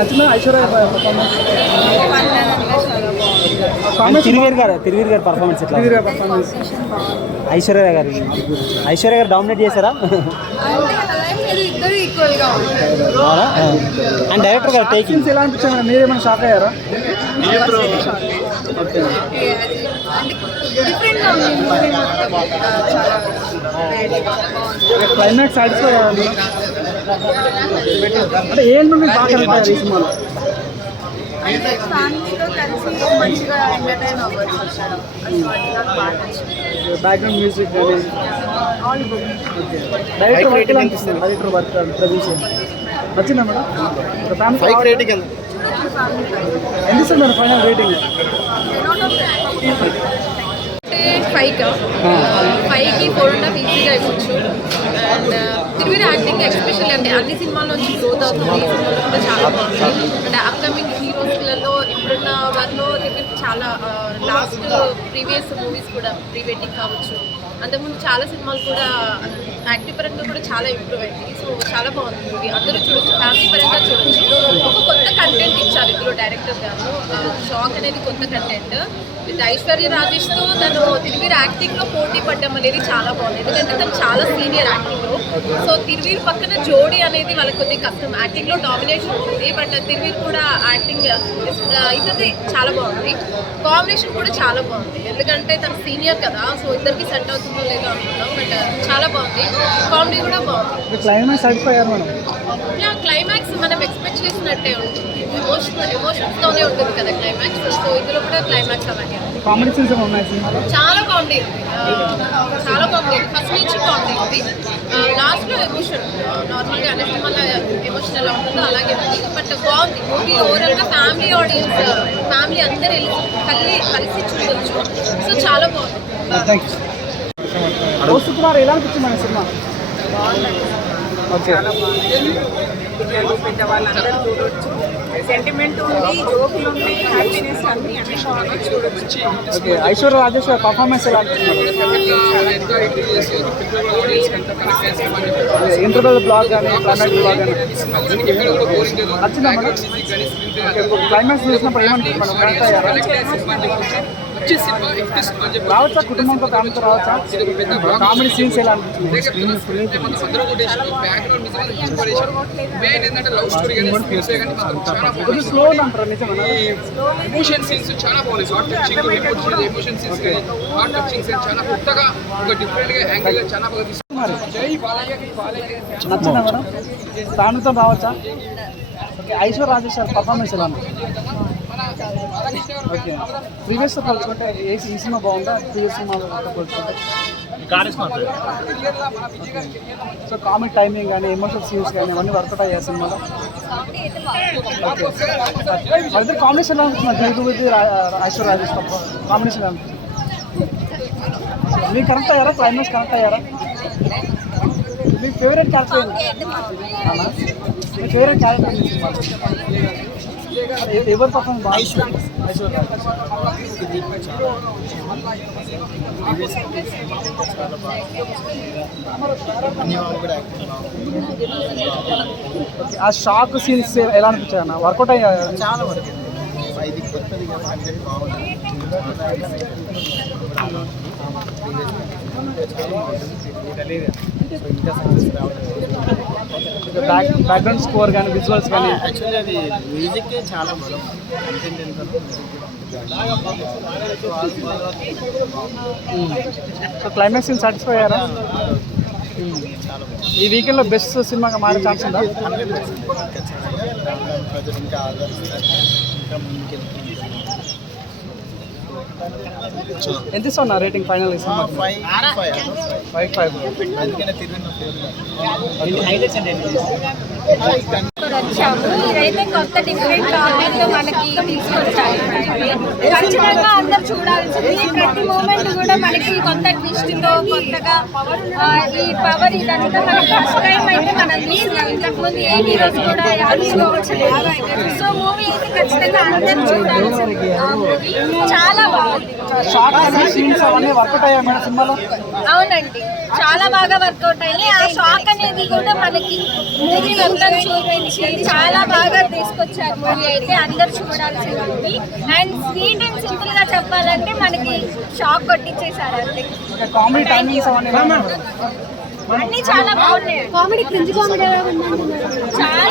నచ్చిన ఐశ్వర్య పర్ఫార్మెన్స్ తిరువీర్ గారి పర్ఫార్మెన్స్ ఎట్లా? పర్ఫార్మెన్స్ ఐశ్వర్య గారు డామినేట్ చేశారా? అండ్ డైరెక్టర్ గారు టేకింగ్స్ ఎలా అనిపించారు? మీరేమైనా షాక్ అయ్యారా? ఓకే క్లైమాక్స్ సాటిస్ఫై అయ్యారు అంటే ఏంటో మీకు బాగా కనిపించారు ఈ సినిమాలో? బ్యాక్గ్రౌండ్ మ్యూజిక్ కానీ డైరెక్టర్ వర్క్ ఎలా అనిపిస్తుంది? డైరెక్టర్ వర్క్ ప్రొడ్యూసర్ నచ్చిందా మేడం? ఫ్యామిలీ రేటింగ్ ఎంత ఇస్తారు మేడం? ఫైనల్ రేటింగ్ 5కి 4.5 ఈజీగా ఇవ్వచ్చు. అండ్ తిరువీర్ యాక్టింగ్ ఎస్పెషల్లీ అంటే అన్ని సినిమాల నుంచి గ్రోత్ అవుతుంది. ఈ సినిమాలో కూడా చాలా బాగుంది. అంటే అప్కమింగ్ హీరోస్లలో ఇప్పుడున్న వారిలో తిరువీర్ చాలా లాస్ట్ ప్రీవియస్ మూవీస్ కూడా ప్రీ వెడ్డింగ్ కావచ్చు, అంతకుముందు చాలా సినిమాలు కూడా యాక్టివ్ పరంగా కూడా చాలా ఇంప్రూవ్ అయింది. సో చాలా బాగుంది మూవీ, అందరూ చూడొచ్చు, ఫ్యామిలీ పరంగా చూడొచ్చు. ఒక కొత్త కంటెంట్ ఇచ్చారు ఇందులో డైరెక్టర్ గారు. షాక్ అనేది కొత్త కంటెంట్ విత్ ఐశ్వర్య రాజేష్తో తను తిరువీర్ యాక్టింగ్లో పోటీ పడ్డం అనేది చాలా బాగుంది. ఎందుకంటే తను చాలా సీనియర్ యాక్టింగ్లో. సో తిరువీర్ పక్కన జోడీ అనేది వాళ్ళకి కొద్దిగా కష్టం. యాక్టింగ్లో డామినేషన్ ఉంటుంది, బట్ తిరువీర్ కూడా యాక్టింగ్ ఇద్దరిది చాలా బాగుంది. కాంబినేషన్ కూడా చాలా బాగుంది, ఎందుకంటే తను సీనియర్ కదా, సో ఇద్దరికి సెట్ అవుతుందో లేదో అనుకున్నాం. బట్ చాలా బాగుంది, కామెడీ కూడా బాగుంది. క్లైమాక్స్ మనం ఎక్స్పెక్ట్ చేసినట్టే ఉంటుంది, ఎమోషన్స్తోనే ఉంటుంది కదా క్లైమాక్స్. సో ఇందులో కూడా క్లైమాక్స్ అలాగే చాలా కామెడీ ఉంది, చాలా కామెడీ. ఫస్ట్ నుంచి కామెడీ ఉంది, లాస్ట్లో ఎమోషన్ నార్మల్గా అనే సినిమాలో ఎమోషన్ ఎలా ఉంటుందో అలాగే ఉంది. బట్ బాగుంది మూవీ. ఓవరాల్గా ఫ్యామిలీ ఆడియన్స్, ఫ్యామిలీ అందరూ కలిసి చూడవచ్చు. సో చాలా బాగుంది. కుమార్ ఎలా అనిపించింది మన సినిమా? పెద్దవాళ్ళందరూ చూడొచ్చు. సెంటిమెంట్ ఉంది, జోకులు ఉన్నాయి, హ్యాపీనెస్ అన్ని చూడొచ్చు. ఓకే, ఐశ్వర్య రాజేష్ పర్ఫార్మెన్స్ ఎలా అనిపిస్తుంది? ఇంటర్వెల్ బ్లాగ్ కానీ క్లైమాక్స్ బ్లాగ్ కానీ నచ్చిందా మేడం? క్లైమాక్స్ చూసినప్పుడు ఏమనిపిస్తుంది? కనెక్ట్ అయ్యారా? రావచ్చా కుటుంబంతో ఫ్యామిలీతో రావచ్చా? కామెడీ సీన్స్ ఎలా అనిపించింది? స్లో అంటారా? నిజమేనా? ఎమోషన్ సీన్స్ చాలా బాగున్నాయి. షార్ట్ టచింగ్ ఎమోషన్ సీన్స్ కానీ హార్ట్ టచింగ్ సీన్స్ చాలా కొత్తగా ఒక డిఫరెంట్ గా యాంగిల్ చాలా బాగా తీసుకున్నారు. నచ్చిందా మేడం? ఫ్యామిలీతో రావచ్చా? ఓకే, ఐశ్వర్య రాజేష్ గారి పర్ఫార్మెన్స్ ఎలా ఉంది? ఓకే, ప్రీవియస్తో పోల్చుకుంటే ఈ సినిమా బాగుందా? ప్రీవియస్ సినిమా పోల్చుకుంటే సో కామెడీ టైమింగ్ కానీ ఎమోషనల్ సీన్స్ కానీ అవన్నీ వర్కౌట్ అయ్యాయి సినిమాలో. ఓకే, కాంబినేషన్ ఎలా అనిపిస్తుంది? ఐశ్వర్య రాజేష్ కాంబినేషన్ ఎలా అనిపిస్తుంది? మీకు కనెక్ట్ అయ్యారా? క్లైమాక్స్ కనెక్ట్ అయ్యారా? మీ ఫేవరెట్ క్యారెక్టర్ మీ ఫేవరెట్ క్యారెక్టర్ ఎవరు పర్ఫార్మెన్స్ బాగా? ఐశ్వర్య ఆ షాక్ సీన్స్ ఎలా అనిపించాయి అన్న? వర్కౌట్ అయ్యాయి? చాలా వరకు ఇది కొత్తది కదా, కంటెంట్ బాగుంది. బ్యాక్గ్రౌండ్ స్కోర్ కానీ విజువల్స్ కానీ యాక్చువల్లీ అది మ్యూజిక్ చాలా బాగుంది. కంటెంట్ ఎంత సో క్లైమాక్స్ సీన్ సాటిస్ఫై అయ్యారా? ఈ వీకెండ్లో బెస్ట్ సినిమాగా మారే ఛాన్స్ ఉందా? ప్రజలు ఇంకా ఆదరిస్తారు, ఇంకా ముందుకెళ్తుంది. ఎంత ఇస్తున్నా రేటింగ్ ఫైనల్? 5/5. అందుకనే తిరిగి వచ్చాము. ఇదైతే కొత్త డిఫరెంట్ టాపిక్ మనకి తీసుకొచ్చారు. ఖచ్చితంగా అందరు చూడాల్సింది. ప్రతి మూమెంట్ కూడా మనకి కొత్త ట్విస్ట్తో కొత్తగా ఈ పవర్ ఇదంతా మనకి ఫస్ట్ టైం అయితే మనం చూస్తున్నాం. ఇంతకుముందు ఏ హీరోస్ కూడా ఆలోచించలేదు. సో మూవీ అయితే ఖచ్చితంగా అందరు చూడాల్సింది. చాలా బాగుంది. షార్ట్ సీన్స్ అవన్నీ వర్కౌట్ అయ్యాయి మేడం సినిమాలో. అవునండి, చాలా బాగా వర్కౌట్ అయ్యి ఆ షాక్ అనేది కూడా మనకి మూవీ మొత్తం చూపించి చాలా బాగా తీసుకొచ్చారు. మూవీ అయితే అందరు చూడాల్సిన movie. And sweet and simple గా చెప్పాలంటే మనకి షాక్ కొట్టించేశారు అంతే. కామెడీ టైమింగ్స్ అవన్నీ అన్ని చాలా బాగున్నాయి. కామెడీ క్రింజ్ కామెడీ చాలా